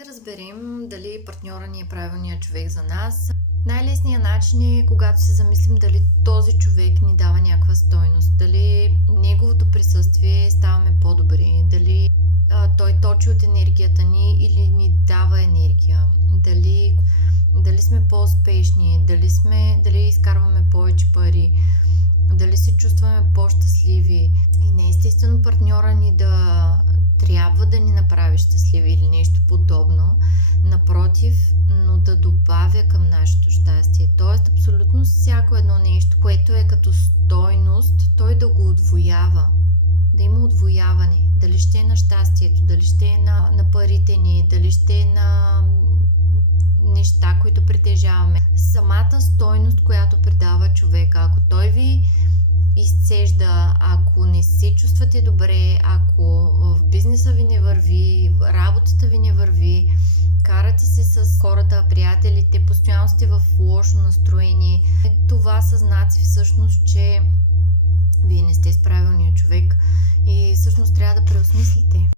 Да разберем дали партньора ни е правилният човек за нас. Най-лесният начин е, когато се замислим дали този човек ни дава някаква стойност, дали неговото присъствие ставаме по-добри, дали той точи от енергията ни или ни дава енергия, дали сме по-успешни, дали изкарваме повече пари, дали се чувстваме по-щастливи. И не естествено партньора ни да трябва да ни направи щастливи или нещо подобно. Напротив, но да добавя към нашето щастие. Тоест, абсолютно всяко едно нещо, което е като стойност, той да го удвоява. Да има удвояване. Дали ще е на щастието, дали ще е на парите ни, дали ще е на неща, които притежаваме. Самата стойност, която придава човека, ако той ви изцежда, ако не се чувствате добре, ако в бизнеса ви не върви, работата ви не върви, карате се с хората, приятелите, постоянно сте в лошо настроение, това са знаци всъщност, че вие не сте с правилния човек и всъщност трябва да преосмислите.